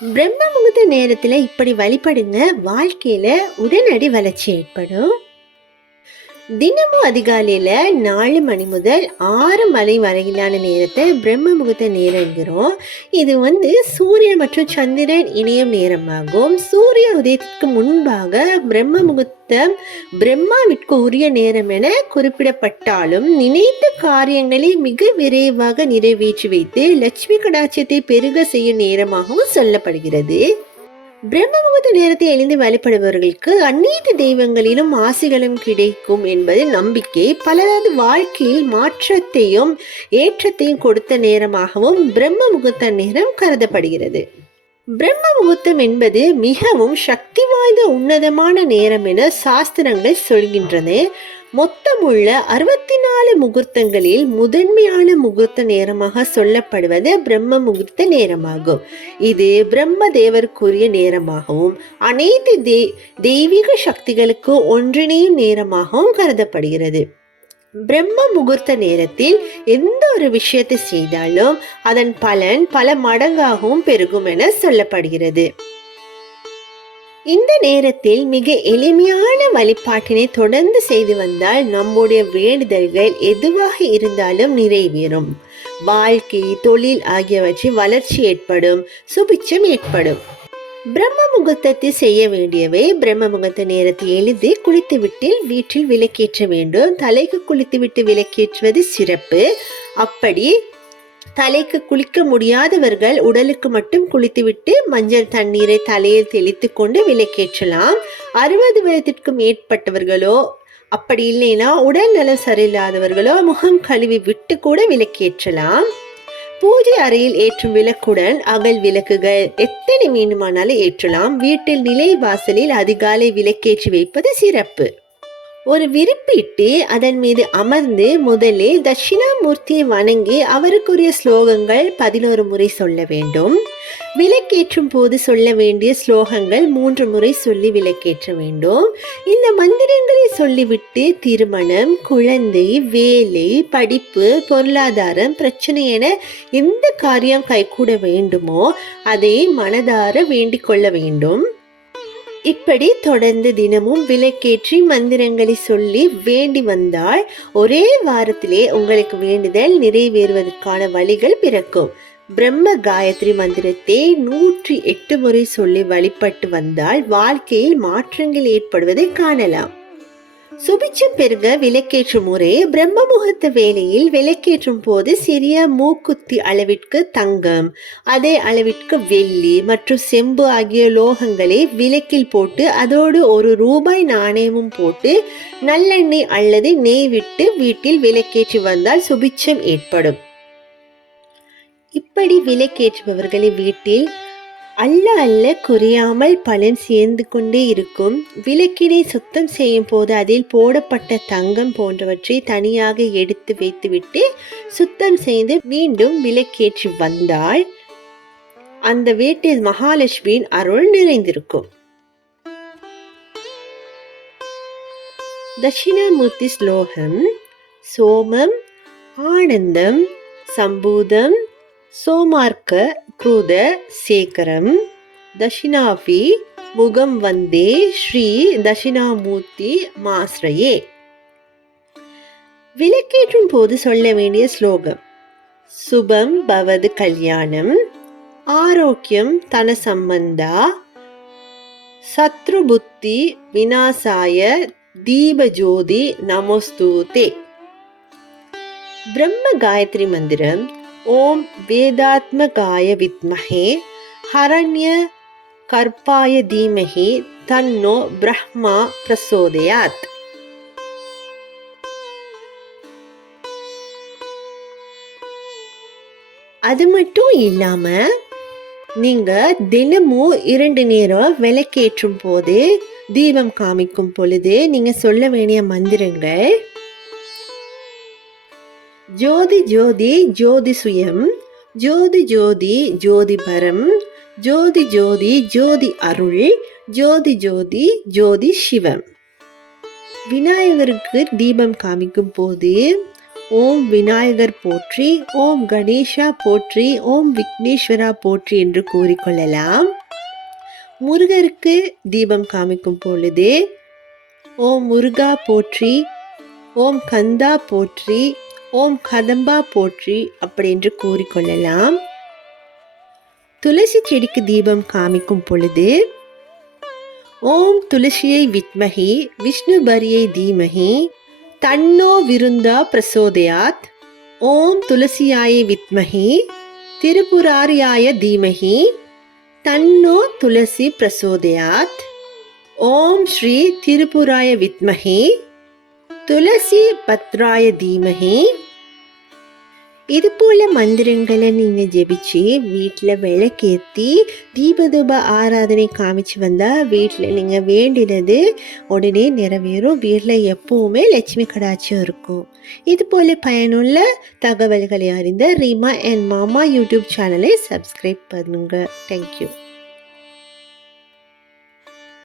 பிரம்ம முகூர்த்த நேரத்துல இப்படி வழிபடுங்க, வாழ்க்கையில உடனடி வளர்ச்சி ஏற்படும். தினமும் அதிகாலையில 4 மணி முதல் 6 மணி வரையிலான நேரத்தை பிரம்ம முகூர்த்த நேரம் என்கிறோம். இது சூரியன் மற்றும் சந்திரன் இணையும் நேரமாகும். சூரிய உதயத்திற்கு முன்பாக பிரம்ம முகூர்த்தம் பிரம்மாவிற்கு உரிய நேரம் என குறிப்பிடப்பட்டாலும், நினைத்த காரியங்களை மிக விரைவாக நிறைவேற்றி வைத்து லட்சுமி கடாட்சியத்தை பெருக செய்யும் நேரமாகவும் சொல்லப்படுகிறது. பிரம்ம முகூர்த்த நேரத்தை எழுந்து வழிபடுபவர்களுக்கு அனைத்து தெய்வங்களிலும் ஆசிகளும் கிடைக்கும் என்பது நம்பிக்கை. பலரது வாழ்க்கையில் மாற்றத்தையும் ஏற்றத்தையும் கொடுத்த நேரமாகவும் பிரம்ம முகூர்த்த நேரம் கருதப்படுகிறது. பிரம்ம முகூர்த்தம் என்பது மிகவும் சக்தி வாய்ந்த உன்னதமான நேரம் என சாஸ்திரங்கள் சொல்கின்றன. மொத்தமுள்ள 64 முகூர்த்தங்களில் முதன்மையான முகூர்த்த நேரமாக சொல்லப்படுவது பிரம்ம முகூர்த்த நேரமாகும். இது பிரம்ம தேவருக்குரிய நேரமாகவும் அனைத்து தெய்வீக சக்திகளுக்கு ஒன்றிணையும் நேரமாகவும் கருதப்படுகிறது. பிரம்ம முகூர்த்த நேரத்தில் எந்த ஒரு விஷயத்தை செய்தாலும் அதன் பலன் பல மடங்காகவும் பெருகும் என சொல்லப்படுகிறது. இந்த நேரத்தில் மிக எளிமையான வழிபாட்டினை தொடர்ந்து செய்து வந்தால் நம்முடைய வேண்டுதல்கள் எதுவாக இருந்தாலும் நிறைவேறும். வாழ்க்கை, தொழில் ஆகியவற்றில் வளர்ச்சி ஏற்படும், சுபிட்சம் ஏற்படும். பிரம்ம முகூர்த்தத்தில் செய்ய வேண்டியவை: பிரம்ம முகூர்த்த நேரத்தை எழுதி குளித்துவிட்டு வீட்டில் விளக்கேற்ற வேண்டும். தலைக்கு குளித்துவிட்டு விளக்கேற்றுவது சிறப்பு. அப்படி தலைக்கு குளிக்க முடியாதவர்கள் உடலுக்கு மட்டும் குளித்துவிட்டு மஞ்சள் தண்ணீரை தலையில் தெளித்து கொண்டு விளக்கேற்றலாம். 60 வயதிற்கு மேற்பட்டவர்களோ, அப்படி இல்லைன்னா உடல் நலம் சரியில்லாதவர்களோ முகம் கழுவி விட்டு கூட விளக்கேற்றலாம். பூஜை அறையில் ஏற்றும் விளக்குடன் அகல் விளக்குகள் எத்தனை வேண்டுமானாலும் ஏற்றலாம். வீட்டில் நிலை வாசலில் அதிகாலை விளக்கேற்றி வைப்பது சிறப்பு. ஒரு விரிப்பிட்டு அதன் மீது அமர்ந்து முதலில் தட்சிணாமூர்த்தியை வணங்கி அவருக்குரிய ஸ்லோகங்கள் 11 முறை சொல்ல வேண்டும். விளக்கேற்றும் போது சொல்ல வேண்டிய ஸ்லோகங்கள் 3 முறை சொல்லி விளக்கேற்ற வேண்டும். இந்த மந்திரங்களை சொல்லிவிட்டு திருமணம், குழந்தை, வேலை, படிப்பு, பொருளாதாரம், பிரச்சனை என எந்த காரியம் கைகூட வேண்டுமோ அதை மனதார வேண்டிக் கொள்ள வேண்டும். இப்படி தொடர்ந்து தினமும் விளக்கேற்றி மந்திரங்களை சொல்லி வேண்டி வந்தால் ஒரே வாரத்திலே உங்களுக்கு வேண்டுதல் நிறைவேறுவதற்கான வழிகள் பிறக்கும். பிரம்ம காயத்ரி மந்திரத்தை 108 முறை சொல்லி வழிபட்டு வந்தால் வாழ்க்கையில் மாற்றங்கள் ஏற்படுவதை காணலாம். சுபிட்சம் பெருக விளக்கேற்றும் முறை: பிரம்ம முகூர்த்த வேளையில் விளக்கேற்றும் போது சிறிய மூக்குத்தி அளவிற்கு தங்கம், அதே அளவிற்கு வெள்ளி மற்றும் செம்பு ஆகிய லோகங்களை விளக்கில் போட்டு அதோடு ₹1 நாணயமும் போட்டு நல்லெண்ணெய் அல்லது நெய் விட்டு வீட்டில் விளக்கேற்றி வந்தால் சுபிட்சம் ஏற்படும். இப்படி விளக்கேற்றுபவர்களை வீட்டில் அல்ல குறையாமல் பலன் சேர்ந்து கொண்டே இருக்கும். விளக்கினை சுத்தம் செய்யும் போது அதில் போடப்பட்ட தங்கம் போன்றவற்றை தனியாக எடுத்து வைத்துவிட்டு சுத்தம் செய்து மீண்டும் விளக்கேற்றி வந்தால் அந்த வீட்டில் மகாலட்சுமியின் அருள் நிறைந்திருக்கும். தட்சிணாமூர்த்தி ஸ்லோகம்: சோமம் ஆனந்தம் சம்பூதம் சோமார்க்க க்ரூத சேகரம் தட்சிணாபி முகம் வந்தே ஸ்ரீ தட்சிணாமூர்த்தி மாஸ்ரயே. விளக்கேற்றும் போது சொல்ல வேண்டிய ஸ்லோகம்: சுபம் பவது கல்யாணம், ஆரோக்கியம் தன சம்பந்தா, சத்ரு புத்தி விநாசாய தீபஜோதி நமோஸ்தூதே. பிரம்ம காயத்ரி மந்திரம்: ஓம் வேதாத்மகாய வித்மஹே ஹரண்ய கர்ப்பாய தீமஹி தன்னோ பிரம்மா பிரசோதயாத். அது மட்டும் இல்லாம நீங்க தினமும் 2 நேரம் விளக்கேற்றும் போது, தீபம் காமிக்கும் பொழுது நீங்க சொல்ல வேண்டிய மந்திரங்கள்: ஜோதி ஜோதி ஜோதி சுயம், ஜோதி ஜோதி ஜோதி பரம், ஜோதி ஜோதி ஜோதி அருள், ஜோதி ஜோதி ஜோதி சிவம். விநாயகருக்கு தீபம் காமிக்கும் போது ஓம் விநாயகர் போற்றி, ஓம் கணேஷா போற்றி, ஓம் விக்னேஸ்வரா போற்றி என்று கூறிக்கொள்ளலாம். முருகருக்கு தீபம் காமிக்கும் பொழுது ஓம் முருகா போற்றி, ஓம் கந்தா போற்றி, ஓம் கதம்பா போற்றி அப்படி என்று கூறிக்கொள்ளலாம். துளசி செடிக்கு தீபம் காமிக்கும் பொழுது ஓம் துளசியை வித்மகி விஷ்ணுபரியை தீமகி தன்னோ விருந்தா பிரசோதயாத், ஓம் துளசியாய வித்மகி திரிபுராரியாய தீமகி தன்னோ துளசி பிரசோதயாத், ஓம் ஸ்ரீ திரிபுராய வித்மகி துளசி பத்ராய தீமகி. இது போல மந்திரங்களை நீங்கள் ஜெபிச்சு வீட்டில் விளக்கேற்றி தீபதூப ஆராதனை காமிச்சு வந்தால் வீட்டில் நீங்கள் வேண்டினது உடனே நிறைவேறும். வீட்டில் எப்போவுமே லட்சுமி கடாட்சியம் இருக்கும். இது போல பயனுள்ள தகவல்களை அறிந்த ரீமா அண்ட் மாமா யூடியூப் சேனலை சப்ஸ்கிரைப் பண்ணுங்கள். தேங்க்யூ.